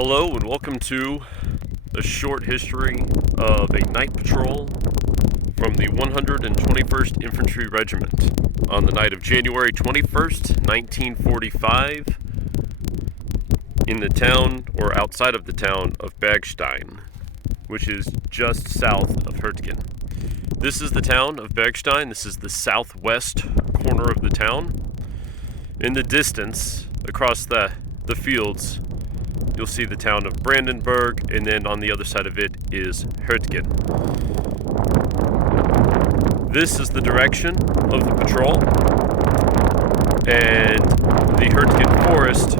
Hello and welcome to a short history of a night patrol from the 121st Infantry Regiment on the night of January 21st, 1945 in the town or outside of the town of Bergstein, which is just south of Hertgen. This is the town of Bergstein. This is the southwest corner of the town. In the distance, across the fields, you'll see the town of Brandenburg, and then on the other side of it is Hertgen. This is the direction of the patrol, and the Hertgen Forest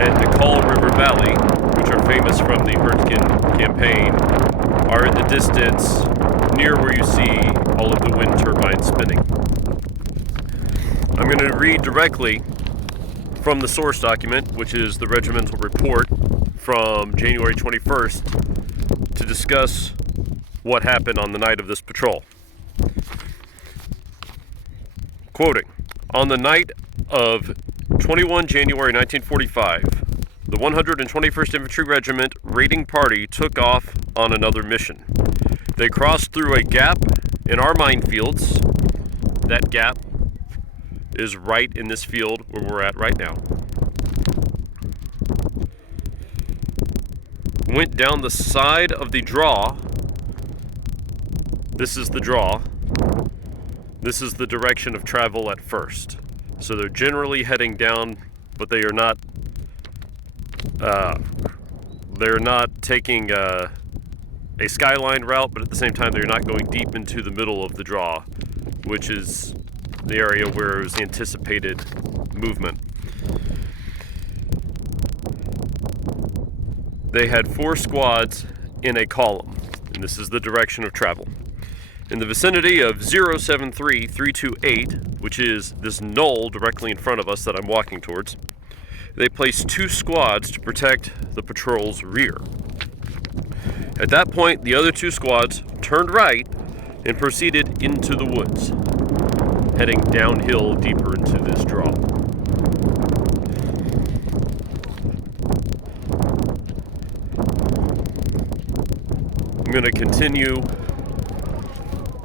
and the Kahl River Valley, which are famous from the Hertgen campaign, are in the distance near where you see all of the wind turbines spinning. I'm going to read directly from the source document, which is the regimental report from January 21st, to discuss what happened on the night of this patrol. Quoting, on the night of 21 January 1945, the 121st Infantry Regiment raiding party took off on another mission. They crossed through a gap in our minefields. That gap is right in this field where we're at right now. Went down the side of the draw. This is the draw. This is the direction of travel at first. So they're generally heading down, but they are not taking a skyline route, but at the same time they're not going deep into the middle of the draw, which is the area where it was anticipated movement. They had 4 squads in a column, and this is the direction of travel. In the vicinity of 073328, which is this knoll directly in front of us that I'm walking towards, they placed 2 squads to protect the patrol's rear. At that point, the other 2 squads turned right and proceeded into the woods, heading downhill deeper into this draw. I'm going to continue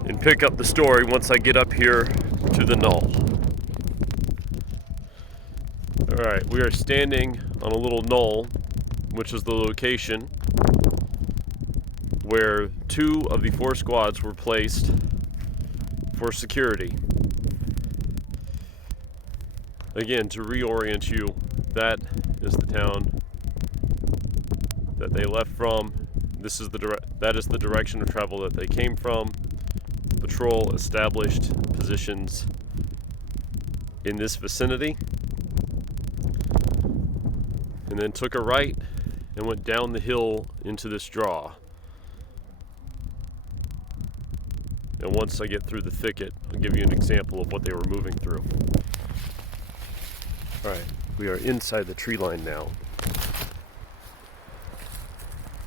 and pick up the story once I get up here to the knoll. Alright, we are standing on a little knoll, which is the location where 2 of the 4 squads were placed for security. Again, to reorient you, that is the town that they left from. That is the direction of travel that they came from. The patrol established positions in this vicinity, and then took a right and went down the hill into this draw. And once I get through the thicket, I'll give you an example of what they were moving through. Alright, we are inside the tree line now.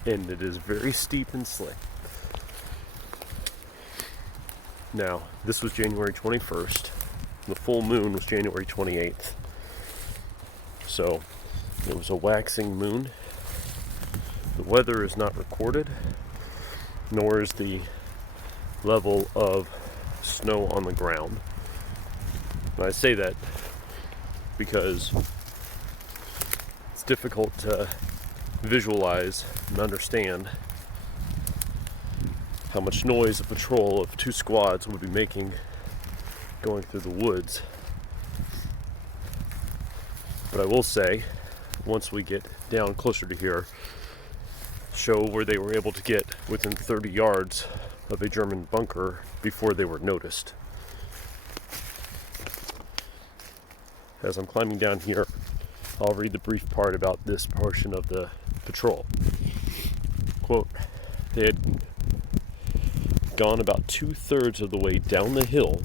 And it is very steep and slick. Now, this was January 21st. The full moon was January 28th. So, it was a waxing moon. The weather is not recorded, nor is the level of snow on the ground. And I say that because it's difficult to visualize and understand how much noise a patrol of 2 squads would be making going through the woods. But I will say, once we get down closer to here, show where they were able to get within 30 yards of a German bunker before they were noticed. As I'm climbing down here, I'll read the brief part about this portion of the patrol. Quote, they had gone about 2/3 of the way down the hill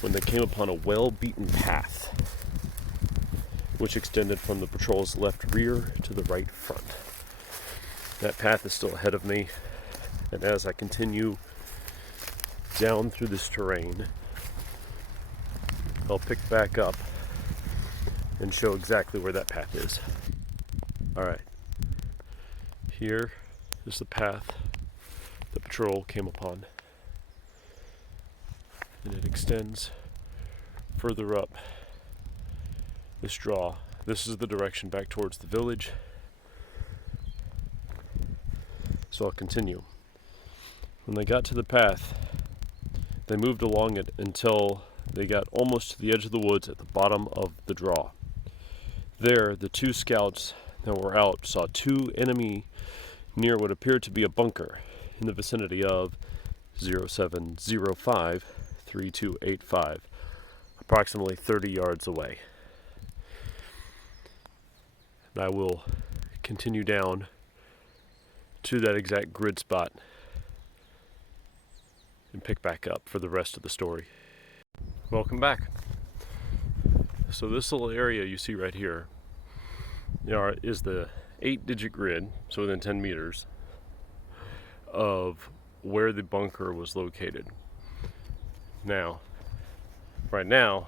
when they came upon a well-beaten path, which extended from the patrol's left rear to the right front. That path is still ahead of me, and as I continue down through this terrain, I'll pick back up and show exactly where that path is. Alright, Here is the path the patrol came upon, and it extends further up this draw. This is the direction back towards the village, so I'll continue. When they got to the path, they moved along it until they got almost to the edge of the woods at the bottom of the draw. There, the two scouts that were out saw two enemy near what appeared to be a bunker in the vicinity of 0705-3285, approximately 30 yards away. And I will continue down to that exact grid spot and pick back up for the rest of the story. Welcome back. So this little area you see right here is the 8-digit grid, so within 10 meters, of where the bunker was located. Now, right now,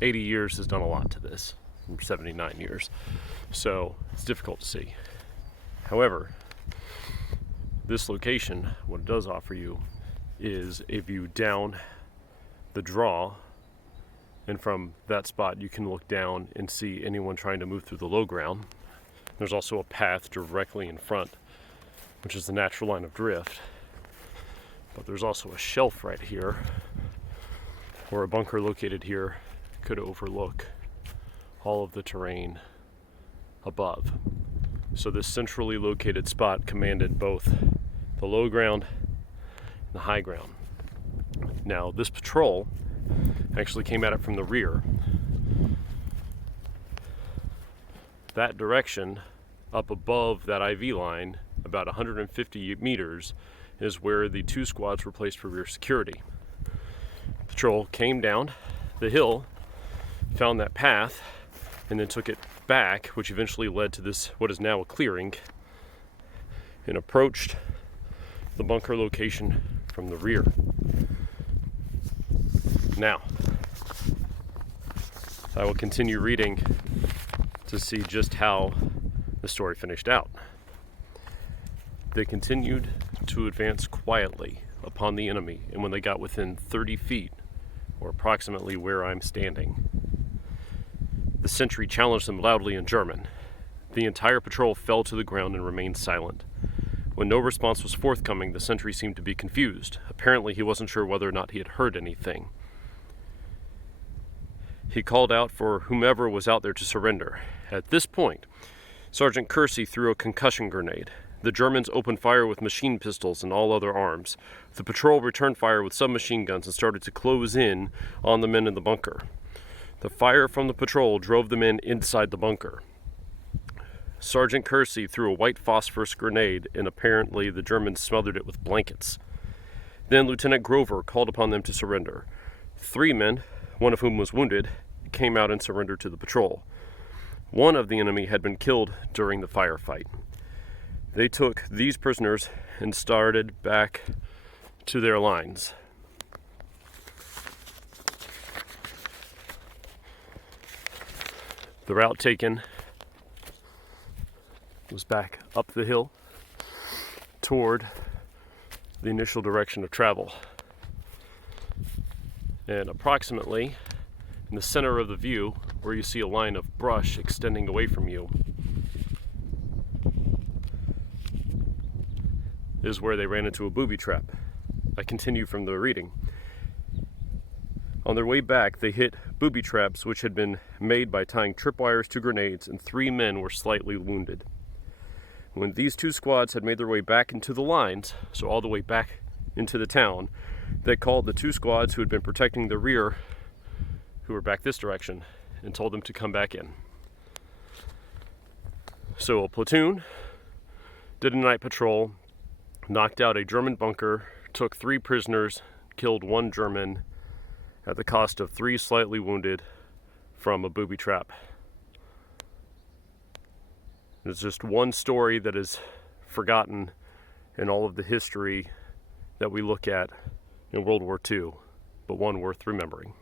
80 years has done a lot to this, from 79 years, so it's difficult to see. However, this location, what it does offer you is a view down the draw, and from that spot you can look down and see anyone trying to move through the low ground. There's also a path directly in front, which is the natural line of drift. But there's also a shelf right here, or a bunker located here could overlook all of the terrain above. So this centrally located spot commanded both the low ground and the high ground. Now, this patrol actually came at it from the rear. That direction, up above that IV line, about 150 meters, is where the two squads were placed for rear security. Patrol came down the hill, found that path, and then took it back, which eventually led to this, what is now a clearing, and approached the bunker location from the rear. Now, I will continue reading to see just how the story finished out. They continued to advance quietly upon the enemy, and when they got within 30 feet, or approximately where I'm standing, the sentry challenged them loudly in German. The entire patrol fell to the ground and remained silent. When no response was forthcoming, the sentry seemed to be confused. Apparently, he wasn't sure whether or not he had heard anything. He called out for whomever was out there to surrender. At this point, Sergeant Kersey threw a concussion grenade. The Germans opened fire with machine pistols and all other arms. The patrol returned fire with submachine guns and started to close in on the men in the bunker. The fire from the patrol drove the men inside the bunker. Sergeant Kersey threw a white phosphorus grenade, and apparently the Germans smothered it with blankets. Then Lieutenant Grover called upon them to surrender. 3 men, one of whom was wounded, came out and surrendered to the patrol. One of the enemy had been killed during the firefight. They took these prisoners and started back to their lines. The route taken was back up the hill toward the initial direction of travel. And approximately in the center of the view, where you see a line of brush extending away from you, is where they ran into a booby trap. I continue from the reading. On their way back, they hit booby traps which had been made by tying tripwires to grenades, and 3 men were slightly wounded. When these 2 squads had made their way back into the lines, so all the way back into the town, they called the 2 squads who had been protecting the rear, who were back this direction, and told them to come back in. So a platoon did a night patrol, knocked out a German bunker, took 3 prisoners, killed 1 German, at the cost of 3 slightly wounded from a booby trap. It's just one story that is forgotten in all of the history that we look at in World War II, but one worth remembering.